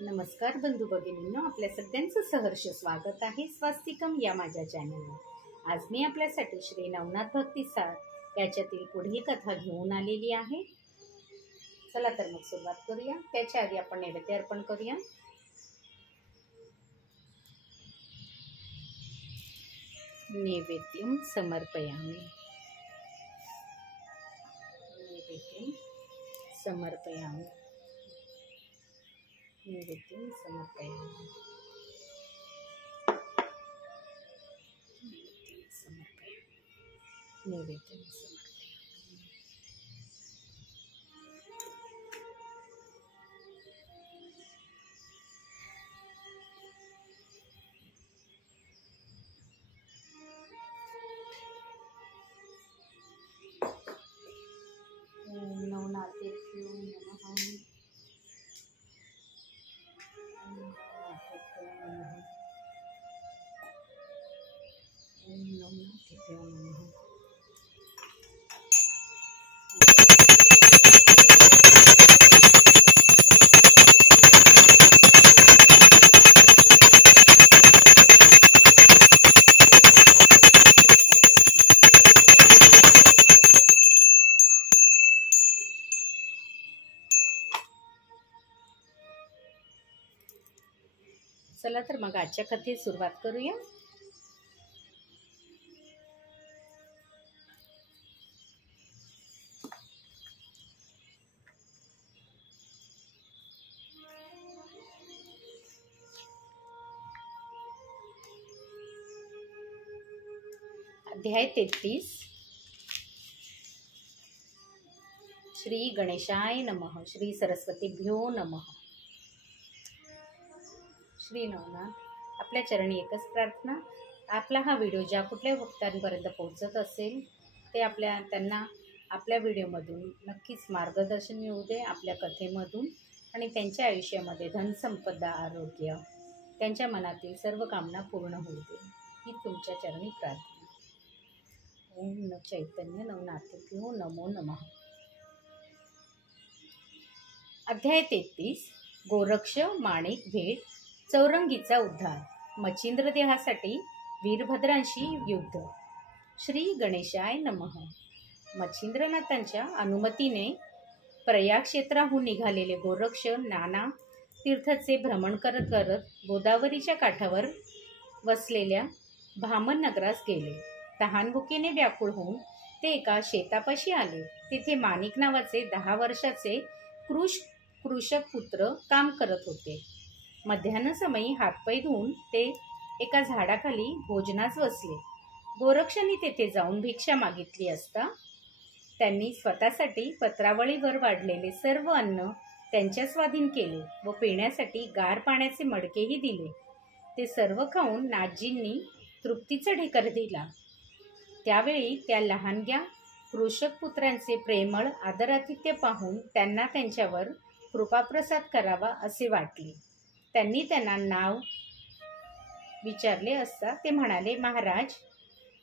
नमस्कार बंधू भगिनींनो, आपल्या सगळ्यांचं सहर्ष स्वागत आहे स्वास्तिकम या माझ्या चॅनलवर। आज मी आपल्यासाठी श्री नवनाथ भक्तिसार याच्यातील पुढील कथा घेऊन आलेली आहे। चला तर मग सुरुवात करूया। त्याच्या आधी आपण नैवेद्य अर्पण करूया। नैवेद्यम समर्पयामि। नैवेद्यम समर्पयामि। नैवेद्यम समर्पयामि। नैवेद्यम समर्पयामि। ओम नवनाथेभ्यो नमः। ओम नवनाथेभ्यो नमः। चला तर मग आजच्या कथेस सुरुवात करूया। अध्याय 33। श्री गणेशाय नमः। श्री सरस्वतीभ्यो नमः। श्री नवनाथ, आपल्या चरणी एकच प्रार्थना, आपला हा व्हिडिओ ज्या कुठल्या भक्तांपर्यंत पोहोचत असेल ते त्यांना आपल्या व्हिडिओमधून नक्कीच मार्गदर्शन मिळू दे, आपल्या कथेमधून, आणि त्यांच्या आयुष्यामध्ये धनसंपदा, आरोग्य, त्यांच्या मनातील सर्व कामना पूर्ण होऊ दे, ही तुमच्या चरणी प्रार्थना। ओम चैतन्य नवनाथेभ्यो नमो नमः। अध्याय 33। गोरक्ष माणिक भेट, चौरंगीचा उद्धार, मच्छिंद्र देहासाठी वीरभद्रांशी युद्ध। श्री गणेशाय नमः। मच्छिंद्रनाथांच्या अनुमतीने प्रयाग क्षेत्राहून निघालेले गोरक्ष नाना तीर्थचे भ्रमण करत करत गोदावरीच्या काठावर वसलेल्या भामन नगरास गेले। तहानभुकेने व्याकुळ होऊन ते एका शेतापाशी आले। तेथे माणिक नावाचे 10 वर्षाचे कृषक पुत्र काम करत होते। मध्यान्ह समयी हातपाय धुवून ते एका झाडाखाली भोजनास बसले। गोरक्षांनी तेथे जाऊन भिक्षा मागितली असता त्यांनी स्वतःसाठी पत्रावळीवर वाढलेले सर्व अन्न त्यांच्या स्वाधीन केले व पिण्यासाठी गार पाण्याचे मडकेही दिले। ते सर्व खाऊन नाथजींनी तृप्तीचा ढेकर दिला। त्यावेळी त्या लहानग्या कृषक पुत्रांचे प्रेमळ आदरातिथ्य पाहून त्यांना त्यांच्यावर कृपाप्रसाद करावा असे वाटले। त्यांनी त्यांना नाव विचारले असता ते म्हणाले, महाराज,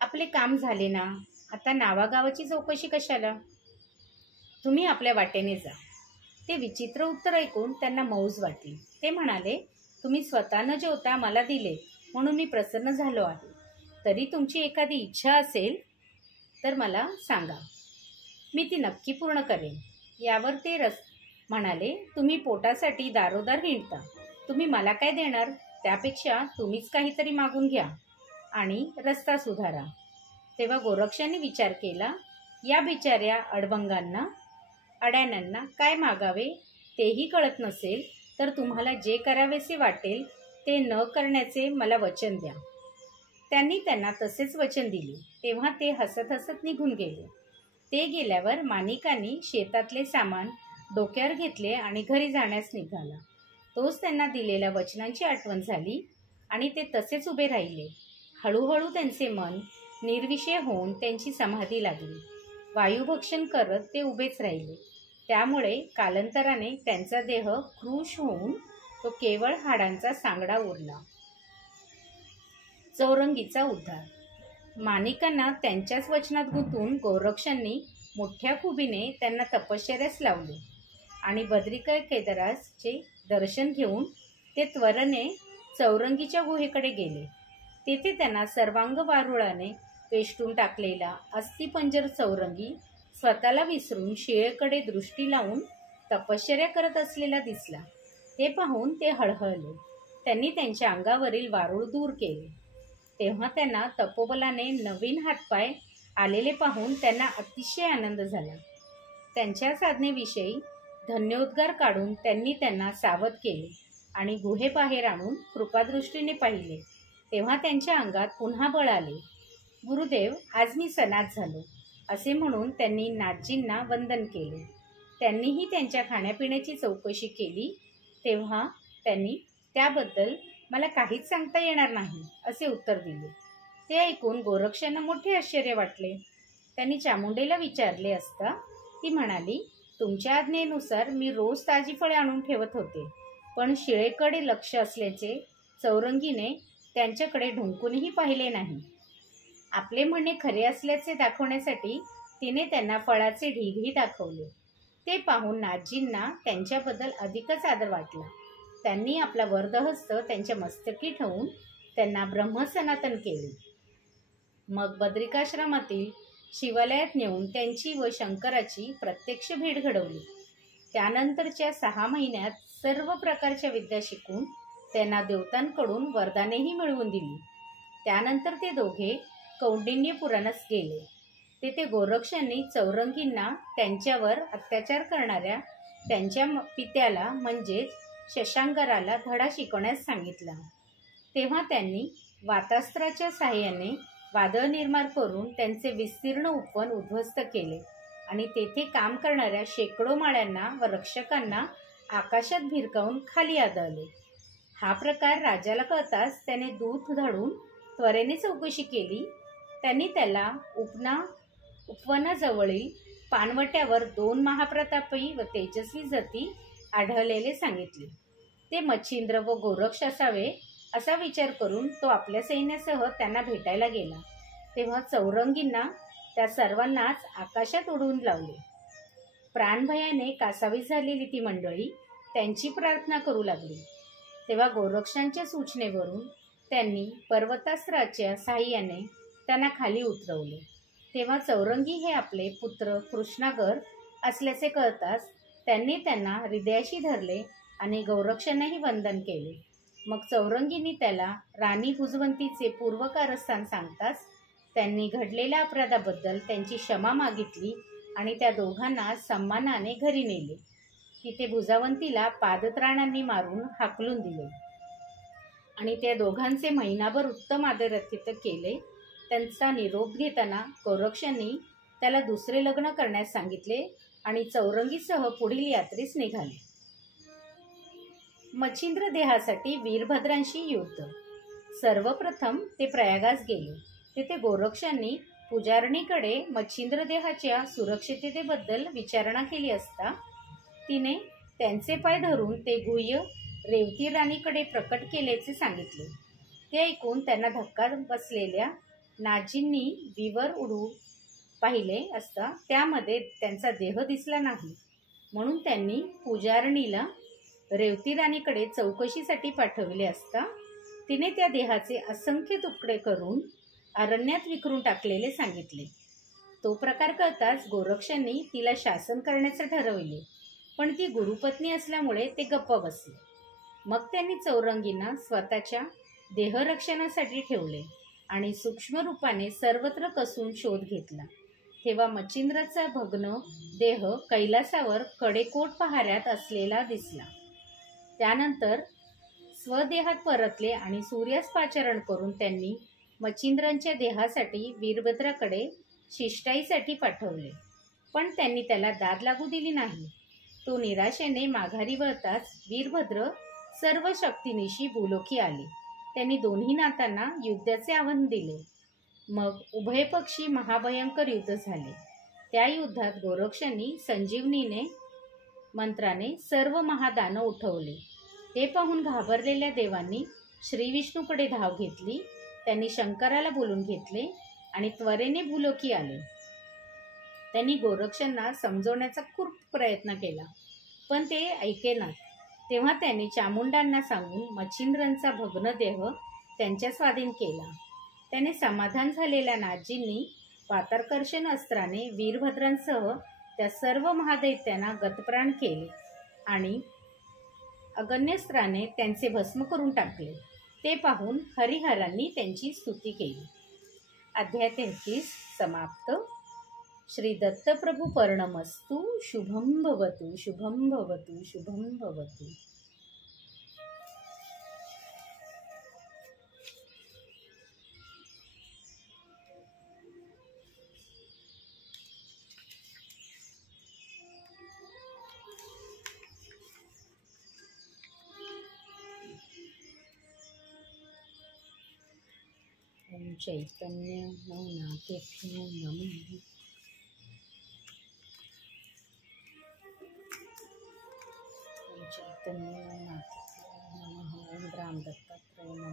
आपले काम झाले ना, आता नावागावाची चौकशी कशाला? तुम्ही आपल्या वाटेने जा। ते विचित्र उत्तर ऐकून त्यांना मौज वाटली। ते म्हणाले, तुम्ही स्वतः न जेवता मला दिले म्हणून मी प्रसन्न झालो आहे। तरी तुमची एखादी इच्छा असेल तर मला सांगा, मी ती नक्की पूर्ण करेन। यावर ते म्हणाले, तुम्ही पोटासाठी दारोदार हिंडता, तुम्ही मला काय देणार? त्यापेक्षा तुम्हीच काहीतरी मागून घ्या आणि रस्ता सुधारा। तेव्हा गोरक्षांनी विचार केला, या बिचाऱ्या अड्याण्यांना काय मागावे तेही कळत नसेल तर तुम्हाला जे करावेसे वाटेल ते न करण्याचे मला वचन द्या। त्यांनी त्यांना तसेच वचन दिले। तेव्हा ते हसत हसत निघून गेले। ते गेल्यावर माणिकांनी शेतातले सामान डोक्यावर घेतले आणि घरी जाण्यास निघाला। तोच त्यांना दिलेल्या वचनांची आठवण झाली आणि ते तसेच उभे राहिले। हळूहळू त्यांचे मन निर्विषय होऊन त्यांची समाधी लागली। वायुभक्षण करत ते उभेच राहिले। त्यामुळे कालांतराने त्यांचा देह कृश होऊन तो केवळ हाडांचा सांगडा उरला। चौरंगीचा उद्धार। माणिकांना त्यांच्याच वचनात गुंतवून गोरक्षांनी मोठ्या खुबीने त्यांना तपश्चर्यास लावले आणि बद्रिका केदाराचे दर्शन घेऊन ते त्वरेने चौरंगीच्या गुहेकडे गेले. तेथे त्यांना सर्वांग वारुळाने पेष्टून टाकलेला अस्थिपंजर चौरंगी स्वतःला विसरून शिळेकडे दृष्टी लावून तपश्चर्या करत असलेला दिसला. ते पाहून ते हळहळले. त्यांनी त्यांच्या अंगावरील वारूळ दूर केले. तेव्हा त्यांना तपोबलाने नवीन हातपाय आलेले पाहून त्यांना अतिशय आनंद झाला. त्यांच्या साधनेविषयी धन्योद्गार काढून त्यांनी त्यांना सावध केले आणि गुहेबाहेर आणून कृपादृष्टीने पाहिले. तेव्हा त्यांच्या अंगात पुन्हा बळ आले. गुरुदेव, आज मी सनाथ झालो असे म्हणून त्यांनी नाथजींना वंदन केले. त्यांनीही त्यांच्या खाण्यापिण्याची चौकशी केली. तेव्हा त्यांनी त्याबद्दल मला काहीच सांगता येणार नाही असे उत्तर दिले. ते ऐकून गोरक्षांना मोठे आश्चर्य वाटले. त्यांनी चामुंडेला विचारले असता ती म्हणाली, तुमच्या आज्ञेनुसार मी रोज ताजी फळे आणून ठेवत होते, पण शिळेकडे लक्ष असल्याचे चौरंगीने त्यांच्याकडे ढुंकूनही पाहिले नाही. आपले म्हणणे खरे असल्याचे दाखवण्यासाठी तिने त्यांना फळाचे ढीगही दाखवले. ते पाहून नाथजींना त्यांच्याबद्दल अधिकच आदर वाटला. त्यांनी आपला वरदहस्त त्यांच्या मस्तकी ठेवून त्यांना ब्रह्मसनातन केले. मग बद्रिकाश्रमातील शिवालयात नेऊन त्यांची व शंकराची प्रत्यक्ष भेट घडवली. त्यानंतरच्या 6 महिन्यात सर्व प्रकारच्या विद्या शिकून त्यांना देवतांकडून वरदानेही मिळवून दिली. त्यानंतर ते दोघे कौंडिण्यपुराणास गेले. तेथे गोरक्षांनी चौरंगींना त्यांच्यावर अत्याचार करणाऱ्या त्यांच्या पित्याला म्हणजेच शशांकराला धडा शिकवण्यास सांगितला. तेव्हा त्यांनी वातास्त्राच्या साहाय्याने वादळ निर्माण करून त्यांचे विस्तीर्ण उपवन उद्ध्वस्त केले आणि तेथे काम करणाऱ्या शेकडो माळ्यांना व रक्षकांना आकाशात भिरकावून खाली आदळले. हा प्रकार राजाला कळताच त्याने दूत धाडून त्वरेने चौकशी केली. त्यांनी त्याला उपवनाजवळील पानवट्यावर 2 महाप्रतापी व तेजस्वी जती आढळलेले सांगितले. ते मच्छिंद्र व गोरक्ष असावे असा विचार करून तो आपल्या सैन्यासह त्यांना भेटायला गेला. तेव्हा चौरंगींना त्या सर्वांनाच आकाशात उडवून लावले. प्राणभयाने कासावीस झालेली ती मंडळी त्यांची प्रार्थना करू लागली. तेव्हा गोरक्षांच्या सूचनेवरून त्यांनी पर्वतास्त्राच्या साहाय्याने त्यांना खाली उतरवले. तेव्हा चौरंगी हे आपले पुत्र कृष्णागर असल्याचे कळताच त्यांनी त्यांना हृदयाशी धरले आणि गोरक्षांनाही वंदन केले. मग चौरंगींनी त्याला राणी भुजवंतीचे पूर्व कारस्थान सांगताच त्यांनी घडलेल्या अपराधाबद्दल त्यांची क्षमा मागितली आणि त्या दोघांना सन्मानाने घरी नेले. तिथे भुजावंतीला पादत्राणांनी मारून हाकलून दिले आणि त्या दोघांचे महिनाभर उत्तम आदरातिथ्य केले. त्यांचा निरोप घेताना गोरक्षांनी त्याला दुसरे लग्न करण्यास सांगितले आणि चौरंगीसह पुढील यात्रेस निघाले. मच्छिंद्र देहासाठी वीरभद्रांशी युद्ध. सर्वप्रथम ते प्रयागास गेले. तेथे गोरक्षांनी पुजारणीकडे मच्छिंद्र देहाच्या सुरक्षिततेबद्दल विचारणा केली असता तिने त्यांचे पाय धरून ते गुह्य रेवती राणीकडे प्रकट केल्याचे सांगितले. ते ऐकून त्यांना धक्का बसलेल्या नाथजींनी विवर उडू पाहिले असता त्यामध्ये त्यांचा देह दिसला नाही. म्हणून त्यांनी पुजारणीला रेवती राणीकडे चौकशीसाठी पाठविले असता तिने त्या देहाचे असंख्य तुकडे करून अरण्यात विखरून टाकलेले सांगितले. तो प्रकार कळताच गोरक्षांनी तिला शासन करण्याचे ठरविले, पण ती गुरुपत्नी असल्यामुळे ते गप्प बसले. मग त्यांनी चौरंगींना स्वतःच्या देहरक्षणासाठी ठेवले आणि सूक्ष्म रूपाने सर्वत्र कसून शोध घेतला. तेव्हा मच्छिंद्राचा भग्न देह कैलासावर कडेकोट पहाऱ्यात असलेला दिसला. त्यानंतर स्वदेहात परतले आणि सूर्यास पाचारण करून त्यांनी मच्छिंद्रांच्या देहासाठी वीरभद्राकडे शिष्टाईसाठी पाठवले, पण त्यांनी त्याला दाद लागू दिली नाही. तो निराशेने माघारी वळताच वीरभद्र सर्व शक्तीनिशी भूलोकी आले. त्यांनी दोन्ही नातांना युद्धाचे आव्हान दिले. मग उभयपक्षी महाभयंकर युद्ध झाले. त्या युद्धात गोरक्षांनी संजीवनीने मंत्राने सर्व महादानव उठवले. ते पाहून घाबरलेल्या देवांनी श्री विष्णूकडे धाव घेतली. त्यांनी शंकराला बोलून घेतले आणि त्वरेने भूलोकी आले. त्यांनी गोरक्षांना समजवण्याचा खूप प्रयत्न केला, पण ते ऐकेनात. तेव्हा त्यांनी चामुंडांना सांगून मच्छिंद्रांचा भग्नदेह त्यांच्या स्वाधीन केला. त्याने समाधान झालेल्या नाथजींनी पातार्कर्षण अस्त्राने वीरभद्रांसह त्या सर्व महादैत्यांना गतप्राण केले आणि अगन्यस्त्राने त्यांचे भस्म करून टाकले. ते पाहून हरिहरांनी त्यांची स्तुती केली. अध्याय 33 समाप्त. श्री दत्तप्रभू पर्णमस्तु. शुभं भवतु, शुभं भवतु, शुभं भवतु. ओम चैतन्य नवनाथेभ्यो नमः. ओम चैतन्य नवनाथेभ्यो नमः. ओम राम दत्तात्रेय नमः.